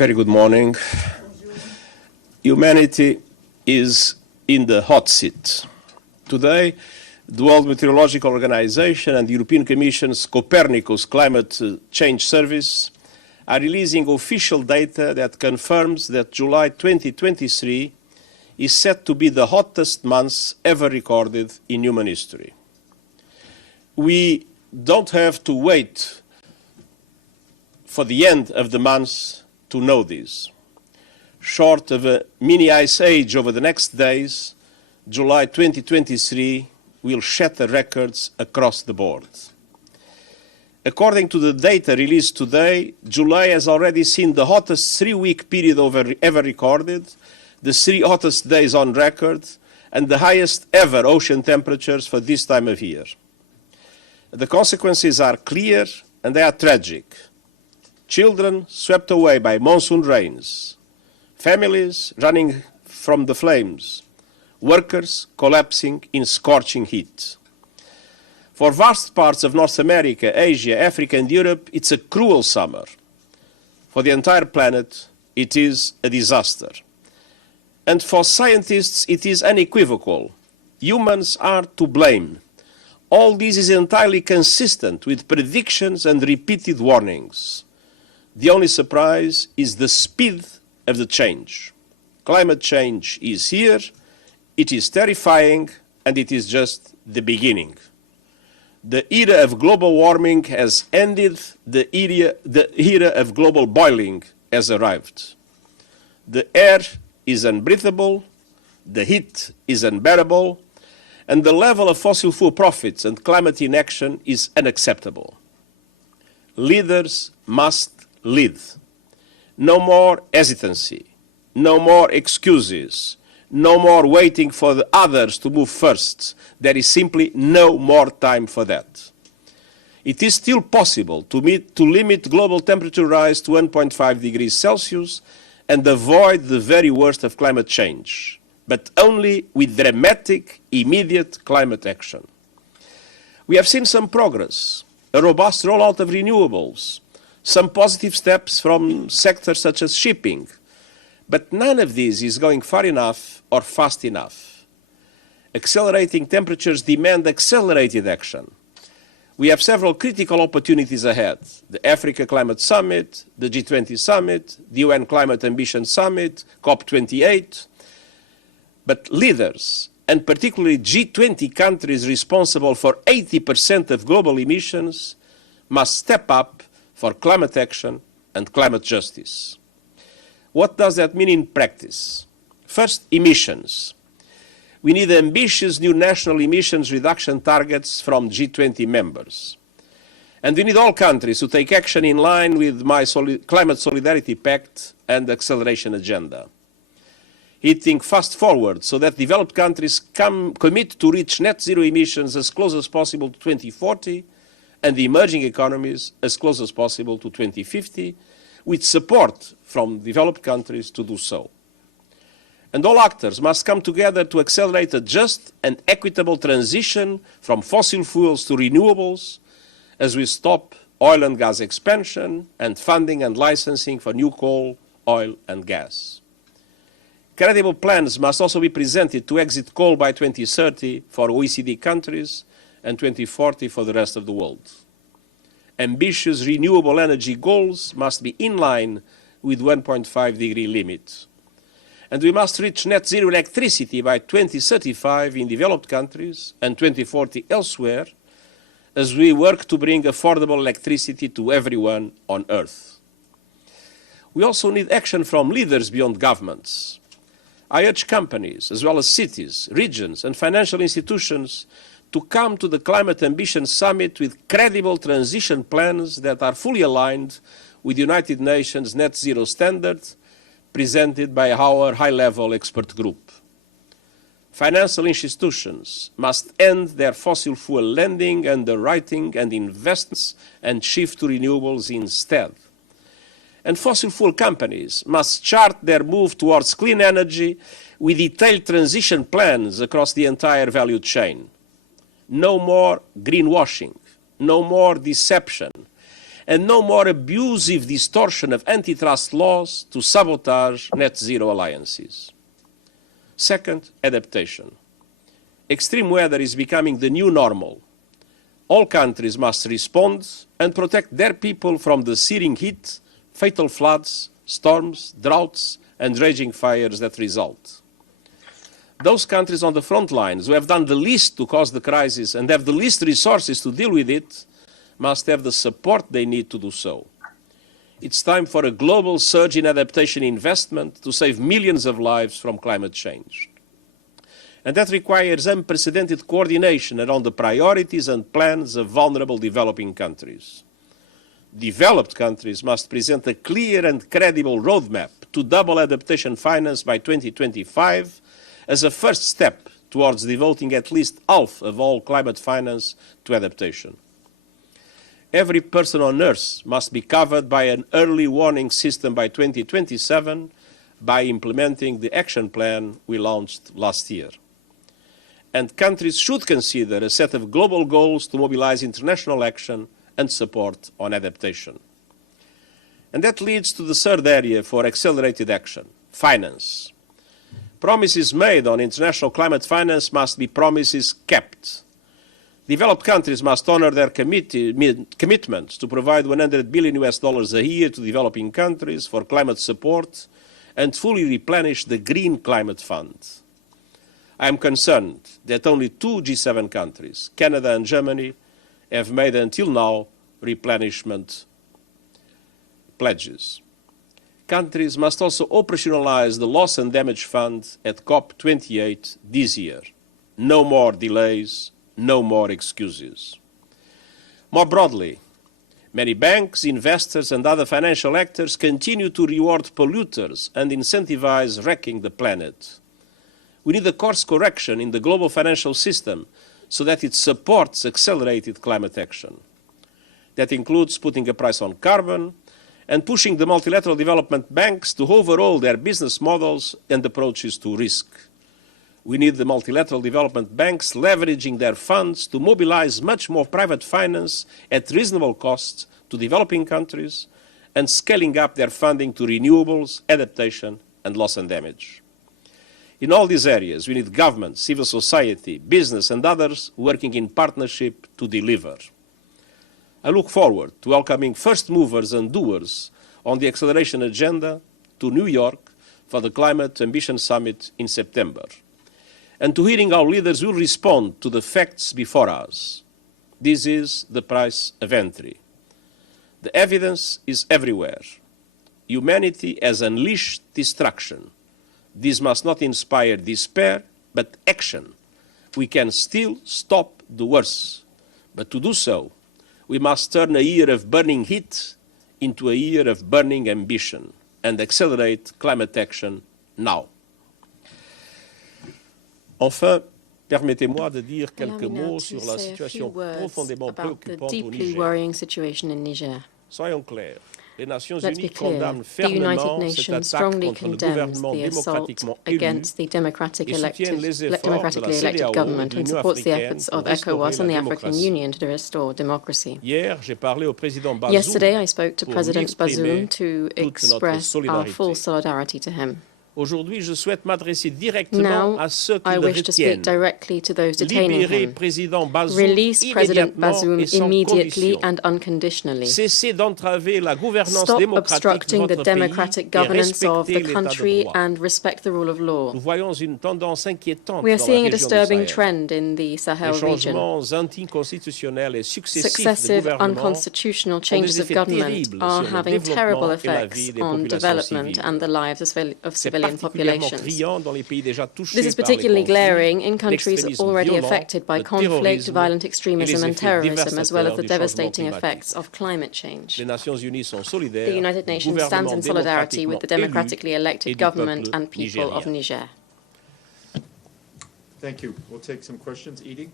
Very good morning. Humanity is in the hot seat. Today, the World Meteorological Organization and the European Commission's Copernicus Climate Change Service are releasing official data that confirms that July 2023 is set to be the hottest month ever recorded in human history. We don't have to wait for the end of the month to know this. Short of a mini ice age over the next days, July 2023 will shatter records across the board. According to the data released today, July has already seen the hottest three-week period ever recorded, the three hottest days on record, and the highest ever ocean temperatures for this time of year. The consequences are clear and they are tragic. Children swept away by monsoon rains, families running from the flames, workers collapsing in scorching heat. For vast parts of North America, Asia, Africa, and Europe, it's a cruel summer. For the entire planet, it is a disaster. And for scientists, it is unequivocal. Humans are to blame. All this is entirely consistent with predictions and repeated warnings. The only surprise is the speed of the change. Climate change is here, it is terrifying, and it is just the beginning. The era of global warming has ended, the era of global boiling has arrived. The air is unbreathable, the heat is unbearable, and the level of fossil fuel profits and climate inaction is unacceptable. Leaders must lead. No more hesitancy, no more excuses, no more waiting for the others to move first. There is simply no more time for that. It is still possible to limit global temperature rise to 1.5 degrees Celsius and avoid the very worst of climate change, but only with dramatic, immediate climate action. We have seen some progress, a robust rollout of renewables, some positive steps from sectors such as shipping, but none of this is going far enough or fast enough. Accelerating temperatures demand accelerated action. We have several critical opportunities ahead: the Africa Climate Summit, the G20 Summit, the UN Climate Ambition Summit, COP28. But leaders, and particularly G20 countries responsible for 80% of global emissions, must step up for climate action and climate justice. What does that mean in practice? First, emissions. We need ambitious new national emissions reduction targets from G20 members. And we need all countries to take action in line with my Climate Solidarity Pact and acceleration agenda. Hitting fast forward so that developed countries commit to reach net zero emissions as close as possible to 2040, and the emerging economies as close as possible to 2050, with support from developed countries to do so. And all actors must come together to accelerate a just and equitable transition from fossil fuels to renewables, as we stop oil and gas expansion and funding and licensing for new coal, oil and gas. Credible plans must also be presented to exit coal by 2030 for OECD countries and 2040 for the rest of the world. Ambitious renewable energy goals must be in line with 1.5 degree limit. And we must reach net zero electricity by 2035 in developed countries and 2040 elsewhere, as we work to bring affordable electricity to everyone on Earth. We also need action from leaders beyond governments. I urge companies, as well as cities, regions, and financial institutions to come to the Climate Ambition Summit with credible transition plans that are fully aligned with the United Nations net zero standards presented by our high-level expert group. Financial institutions must end their fossil fuel lending, underwriting, and investments and shift to renewables instead. And fossil fuel companies must chart their move towards clean energy with detailed transition plans across the entire value chain. No more greenwashing, no more deception, and no more abusive distortion of antitrust laws to sabotage net zero alliances. Second, adaptation. Extreme weather is becoming the new normal. All countries must respond and protect their people from the searing heat, fatal floods, storms, droughts, and raging fires that result. Those countries on the front lines who have done the least to cause the crisis and have the least resources to deal with it must have the support they need to do so. It's time for a global surge in adaptation investment to save millions of lives from climate change. And that requires unprecedented coordination around the priorities and plans of vulnerable developing countries. Developed countries must present a clear and credible roadmap to double adaptation finance by 2025 as a first step towards devoting at least half of all climate finance to adaptation. Every person on Earth must be covered by an early warning system by 2027 by implementing the action plan we launched last year. And countries should consider a set of global goals to mobilize international action and support on adaptation. And that leads to the third area for accelerated action, finance. Promises made on international climate finance must be promises kept. Developed countries must honor their commitments to provide $100 billion a year to developing countries for climate support and fully replenish the Green Climate Fund. I am concerned that only 2 G7 countries, Canada and Germany, have made until now replenishment pledges. Countries must also operationalize the Loss and Damage Fund at COP28 this year. No more delays, no more excuses. More broadly, many banks, investors, and other financial actors continue to reward polluters and incentivize wrecking the planet. We need a course correction in the global financial system so that it supports accelerated climate action. That includes putting a price on carbon and pushing the multilateral development banks to overhaul their business models and approaches to risk. We need the multilateral development banks leveraging their funds to mobilize much more private finance at reasonable costs to developing countries and scaling up their funding to renewables, adaptation, and loss and damage. In all these areas, we need government, civil society, business, and others working in partnership to deliver. I look forward to welcoming first movers and doers on the acceleration agenda to New York for the Climate Ambition Summit in September, and to hearing how leaders will respond to the facts before us. This is the price of entry. The evidence is everywhere. Humanity has unleashed destruction. This must not inspire despair, but action. We can still stop the worst, but to do so, we must turn a year of burning heat into a year of burning ambition and accelerate climate action now. Enfin, permettez-moi de dire quelques mots sur la situation profondément préoccupante au Niger. Soyons clairs. Let's be clear, the United Nations strongly condemns the assault against the democratically elected government and supports the efforts of ECOWAS and the African Union to restore democracy. Yesterday, I spoke to President Bazoum to express our full solidarity to him. Aujourd'hui, je souhaite m'adresser directement à ceux qui I le wish to speak retiennent. directly to those detaining Libérez him. président Bazoum Release President Bazoum et sans immediately condition. and unconditionally. Cessez d'entraver la gouvernance Stop démocratique obstructing de the votre democratic pays governance et of the respectez l'état de country droit. and respect the rule of law. Nous voyons une tendance inquiétante We are dans seeing la a région du disturbing Sahel. trend in the Sahel Les region. changements anticonstitutionnels et successifs de Successive gouvernement unconstitutional ont des changes of effets government terribles are sur le having terrible développement et la effects vie des on populations development civiles. and the lives of C'est civilian particulièrement populations. criant dans les pays déjà touchés This is par les particularly conflits, glaring in countries l'extrémisme already violent, affected by le conflict, terrorisme violent et extremism les and effets terrorism, as well as the dévastateurs du changement devastating climatique. effects of climate change. Les Nations Unies sont solidaires The United du Nations stands gouvernement in solidarity with the democratically démocratiquement élu et elected du government peuple and people of nigérien. Niger. Thank you. We'll take some questions. Edie?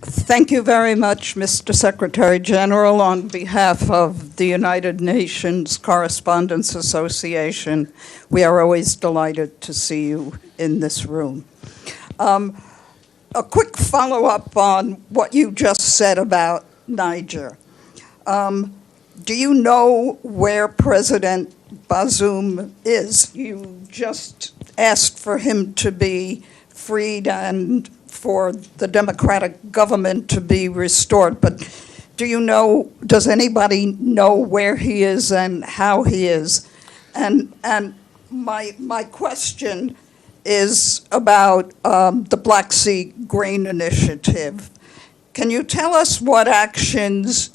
Thank you very much, Mr. Secretary General. On behalf of the United Nations Correspondents Association, we are always delighted to see you in this room. A quick follow-up on what you just said about Niger. Do you know where President Bazoum is? You just asked for him to be freed and for the democratic government to be restored, but do you know, does anybody know where he is and how he is? And my question is about the Black Sea Grain Initiative. Can you tell us what actions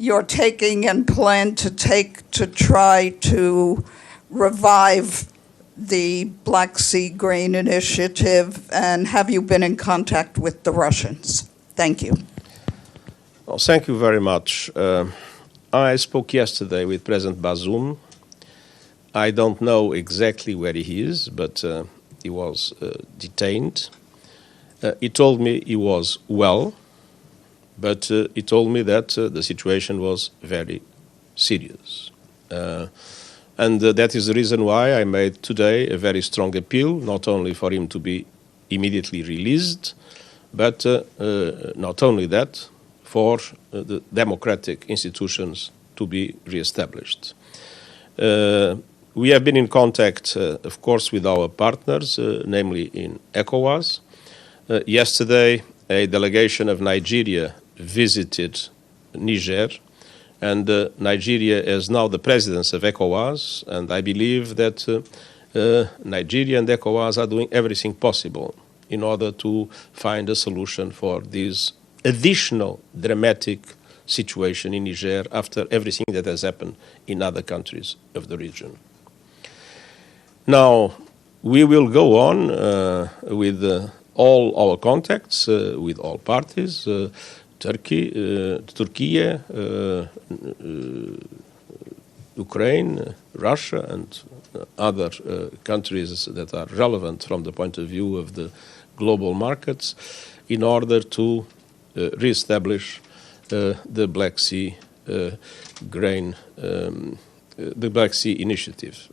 you're taking and plan to take to try to revive the Black Sea Grain Initiative, and have you been in contact with the Russians? Thank you. Well, thank you very much. I spoke yesterday with President Bazoum. I don't know exactly where he is, but he was detained. He told me he was well, but he told me that the situation was very serious. And that is the reason why I made today a very strong appeal, not only for him to be immediately released, but not only that, for the democratic institutions to be reestablished. We have been in contact, of course, with our partners, namely in ECOWAS. Yesterday, a delegation of Nigeria visited Niger, and Nigeria is now the president of ECOWAS, and I believe that Nigeria and ECOWAS are doing everything possible in order to find a solution for this additional dramatic situation in Niger after everything that has happened in other countries of the region. Now, we will go on with all our contacts with all parties, Turkey, Ukraine, Russia, and other countries that are relevant from the point of view of the global markets, in order to reestablish the Black Sea grain, the Black Sea initiative.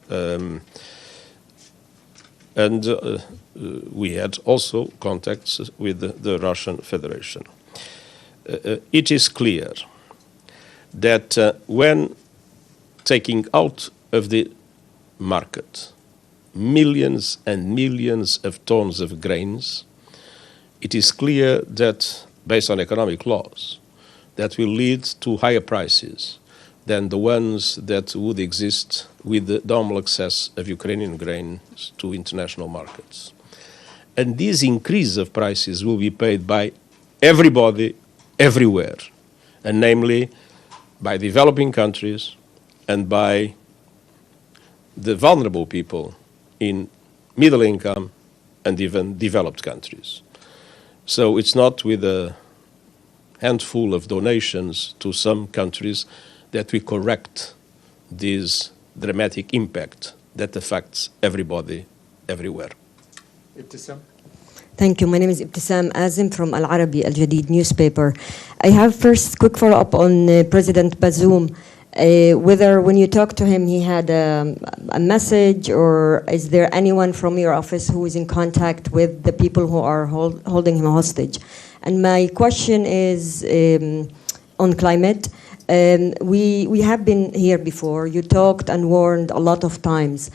And we had also contacts with the Russian Federation. It is clear that when taking out of the market millions and millions of tons of grains, it is clear that, based on economic laws, that will lead to higher prices than the ones that would exist with the normal access of Ukrainian grains to international markets. And this increase of prices will be paid by everybody, everywhere, and namely by developing countries and by the vulnerable people in middle income and even developed countries. So it's not with a handful of donations to some countries that we correct this dramatic impact that affects everybody, everywhere. Ibtisam? Thank you. My name is Ibtisam Azim from Al Arabi Al Jadid newspaper. I have first quick follow-up on President Bazoum. Whether when you talked to him he had a message, or is there anyone from your office who is in contact with the people who are holding him hostage? And my question is on climate. We have been here before. You talked and warned a lot of times.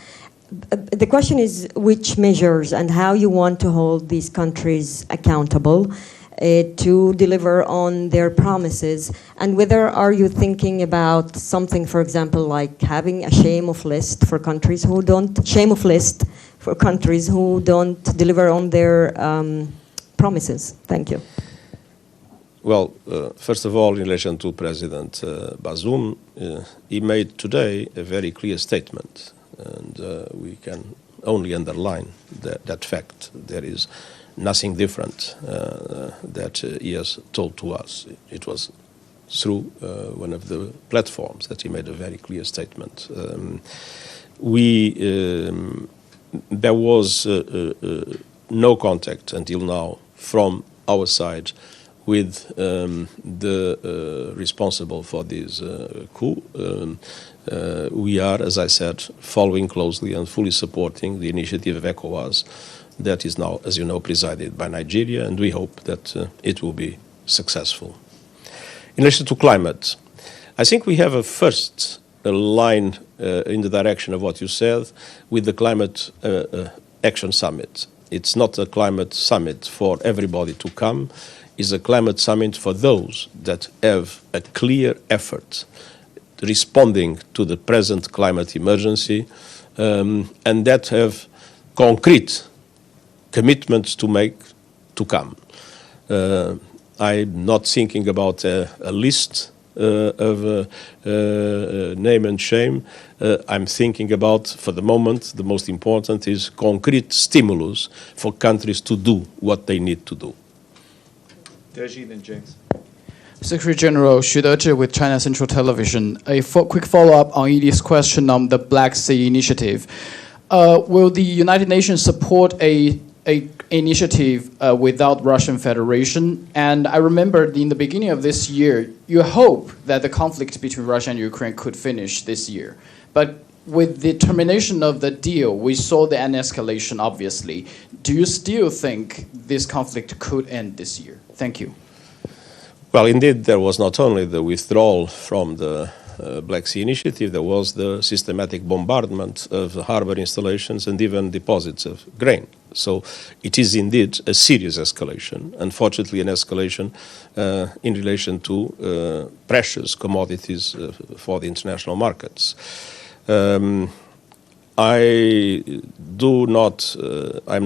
The question is which measures and how you want to hold these countries accountable to deliver on their promises, and whether are you thinking about something, for example, like having a shame-off list for countries who don't deliver on their promises. Thank you. Well, first of all, in relation to President Bazoum, he made today a very clear statement, and we can only underline that fact. There is nothing different that he has told to us. It was through one of the platforms that he made a very clear statement. There was no contact until now from our side with the responsible for this coup. We are, as I said, following closely and fully supporting the initiative of ECOWAS that is now, as you know, presided by Nigeria, and we hope that it will be successful. In relation to climate, I think we have a first line in the direction of what you said with the Climate Action Summit. It's not a climate summit for everybody to come. It's a climate summit for those that have a clear effort responding to the present climate emergency and that have concrete commitments to make to come. I'm not thinking about a list of name and shame. I'm thinking about, for the moment, the most important is concrete stimulus for countries to do what they need to do. Deji, then James. Secretary General Xu Dezhi with China Central Television. A quick follow-up on Edith's question on the Black Sea Initiative. Will the United Nations support a initiative without Russian Federation? And I remember in the beginning of this year, you hope that the conflict between Russia and Ukraine could finish this year. But with the termination of the deal, we saw the escalation, obviously. Do you still think this conflict could end this year? Thank you. Well, indeed, there was not only the withdrawal from the Black Sea Initiative, there was the systematic bombardment of harbor installations and even deposits of grain. So it is indeed a serious escalation, unfortunately an escalation in relation to precious commodities for the international markets. I'm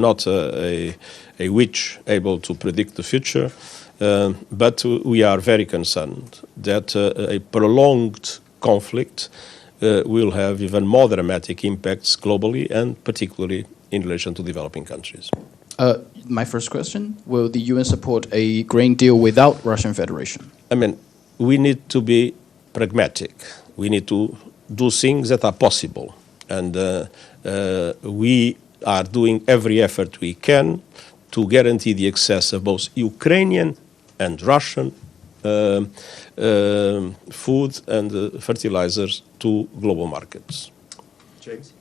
not a witch able to predict the future, but we are very concerned that a prolonged conflict will have even more dramatic impacts globally and particularly in relation to developing countries. My first question, will the UN support a grain deal without Russian Federation? I mean, we need to be pragmatic. We need to do things that are possible. And we are doing every effort we can to guarantee the access of both Ukrainian and Russian food and fertilizers to global markets. James?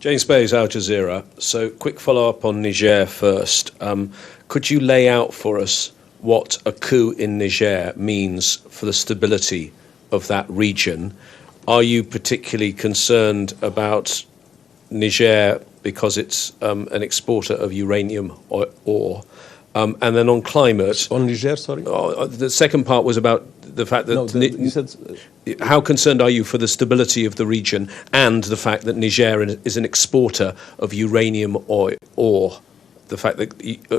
James Bays, Al Jazeera. So, quick follow-up on Niger first. Could you lay out for us what a coup in Niger means for the stability of that region? Are you particularly concerned about Niger because it's an exporter of uranium ore? And then on climate... On Niger, sorry? The second part was about the fact that... No, you said... How concerned are you for the stability of the region and the fact that Niger is an exporter of uranium ore? The fact that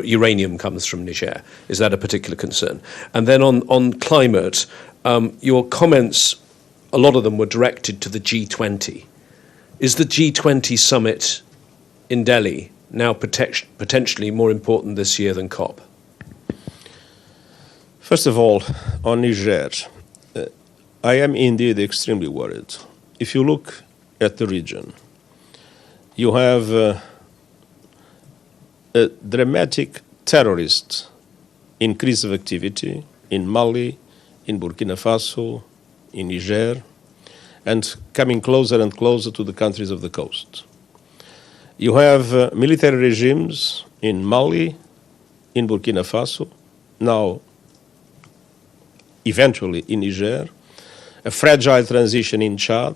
uranium comes from Niger, is that a particular concern? And then on climate, your comments, a lot of them were directed to the G20. Is the G20 summit in Delhi now potentially more important this year than COP? First of all, on Niger, I am indeed extremely worried. If you look at the region, you have a dramatic terrorist increase of activity in Mali, in Burkina Faso, in Niger, and coming closer and closer to the countries of the coast. You have military regimes in Mali, in Burkina Faso, now eventually in Niger, a fragile transition in Chad,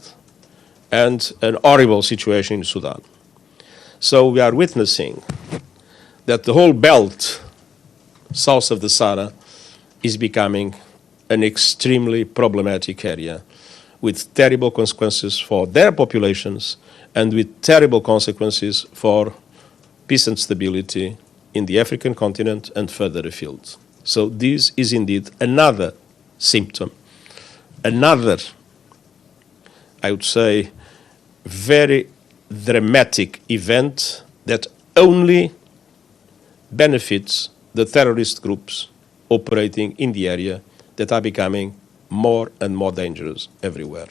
and an horrible situation in Sudan. So we are witnessing that the whole belt south of the Sahara is becoming an extremely problematic area with terrible consequences for their populations and with terrible consequences for peace and stability in the African continent and further afield. So this is indeed another symptom, another, I would say, very dramatic event that only benefits the terrorist groups operating in the area that are becoming more and more dangerous everywhere.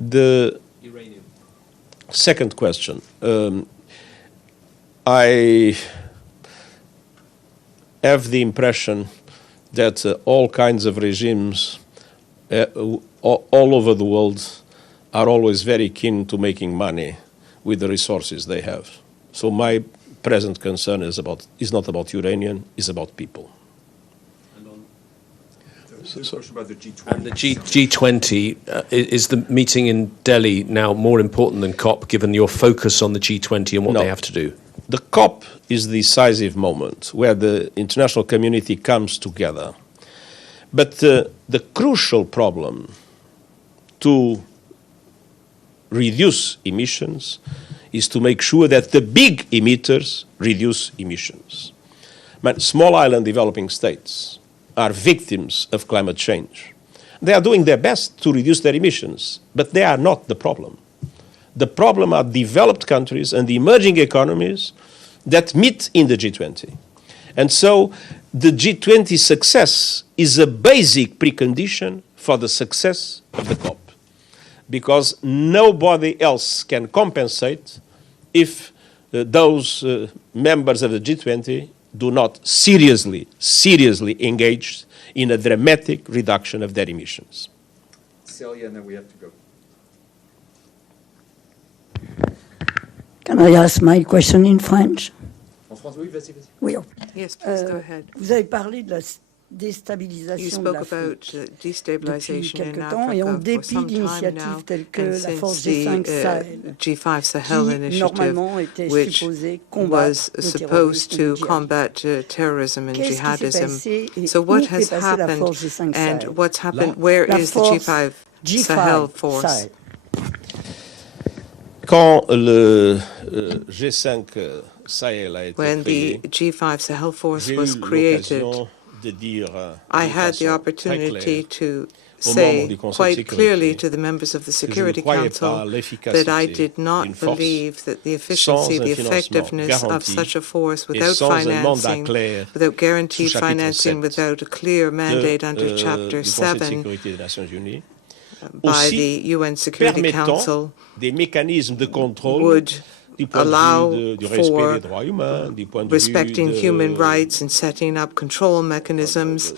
The uranium. Second question. I have the impression that all kinds of regimes all over the world are always very keen to making money with the resources they have. So my present concern is not about uranium, it's about people. Question about the G20. And the G20, is the meeting in Delhi now more important than COP, given your focus on the G20 and what No. they have to do? The COP is the decisive moment where the international community comes together. But the crucial problem to reduce emissions is to make sure that the big emitters reduce emissions. But small island developing states are victims of climate change. They are doing their best to reduce their emissions, but they are not the problem. The problem are developed countries and the emerging economies that meet in the G20. And so the G20 success is a basic precondition for the success of the COP, because nobody else can compensate if those members of the G20 do not seriously engage in a dramatic reduction of their emissions. Celia, and then we have to go. Can I ask my question in French? En France, oui, vas-y, vas-y. Oui. Yes, please go ahead. Vous avez parlé de la You déstabilisation de spoke l'Afrique about depuis destabilization in quelque temps et en Africa for dépit some time now, d'initiatives telles que and la force since G5 the Sahel, G5 Sahel qui initiative, normalement était which supposée was combattre le supposed terrorisme to et le djihad. combat terrorism and Qu'est-ce qui s'est jihadism. passé et So où what est has passée la happened, force G5 and Sahel? what's happened? Where La is the force G5 Sahel force? Sahel. Quand le G5 Sahel a été When the créé, G5 Sahel force j'ai was eu created, l'occasion de dire I d'une had the façon opportunity très claire to aux membres say du Conseil de quite sécurité clearly to the members of the que je ne Security croyais pas Council à l'efficacité that I did d'une not force believe that the sans efficiency, un the financement effectiveness of garanti such a force et without sans un mandat financing, clair without guaranteed sous chapitre financing, 7 without a clear mandate under Chapter du Conseil de 7 sécurité des Nations Unies, by aussi the UN Security permettant Council, des mécanismes de contrôle would du point de allow vue du respect for des droits humains, du point de respecting vue human rights and setting up control mechanisms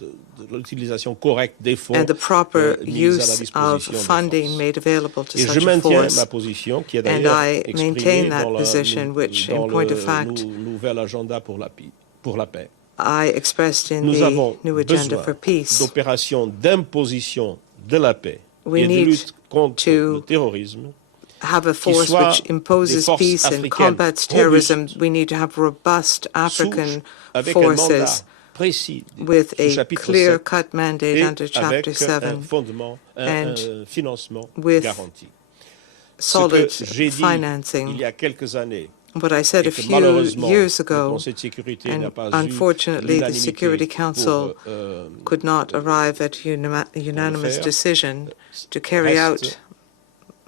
de l'utilisation correcte des fonds and the proper mis à la use disposition of des funding forces. made available to Et je such a maintiens force. ma position qui est And d'ailleurs I maintain exprimée that dans, position, which, in dans point le of fact, nouvel agenda pour la paix. I expressed in Nous the avons new agenda besoin for peace. d'opérations d'imposition de la paix We et de need lutte contre to le terrorisme have a force soient which imposes des forces peace and africaines combats terrorism. robustes, We need to have robust African avec un mandat forces précis with sous a chapitre 7 clear-cut mandate et under Chapter avec 7 un fondement, un financement with garanti. solid Ce que j'ai dit il financing. y a quelques années, What I said et a que few malheureusement years le ago, Conseil de sécurité n'a and pas eu unfortunately the l'unanimité Security Council pour, could not arrive at unanimous faire, decision to carry out reste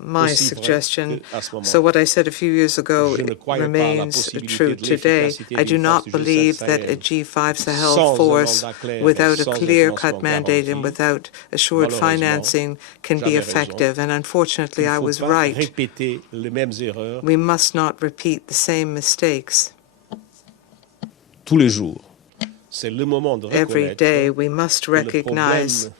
my aussi vrai suggestion. qu'à ce moment. So what I said a few years ago Je ne croyais pas à la remains possibilité true de today. l'efficacité I do d'une not force du G5 believe that a Sahel G5 Sahel sans un force, mandat clair et without a sans un clear-cut financement mandate garanti, and without assured malheureusement, financing, can be j'avais raison. effective. And unfortunately, Il I ne was faut pas right. répéter les mêmes erreurs We must not repeat the same mistakes. tous les jours. C'est le moment de Every reconnaître day, we must que le recognize problème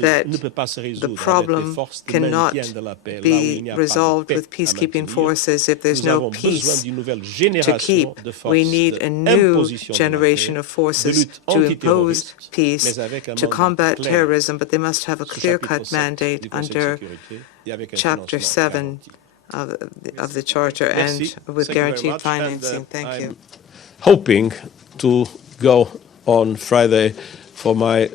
that ne peut pas se the résoudre avec des problem forces de cannot maintien de la paix, là où il be n'y a pas de resolved paix with à peacekeeping maintenir. forces if there's Nous no avons besoin peace d'une nouvelle to génération keep. de forces We need a new d'imposition de la generation paix, of de forces lutte to impose antiterroriste, peace, mais avec un to mandat combat clair terrorism, but they must have a sous clear-cut chapitre 7 mandate du Conseil de under sécurité et avec un Chapter financement 7 garanti. of the Charter Merci. and with Thank you very guaranteed much. financing. And, Thank I'm you. hoping to go on Friday for my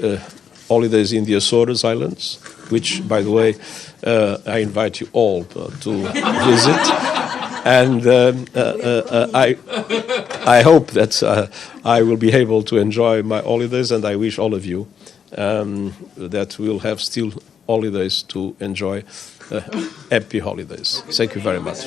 holidays in the Azores Islands, which, by the way, I invite you all to visit. And I hope that I will be able to enjoy my holidays, and I wish all of you that we'll have still holidays to enjoy. Happy holidays. Thank you very much.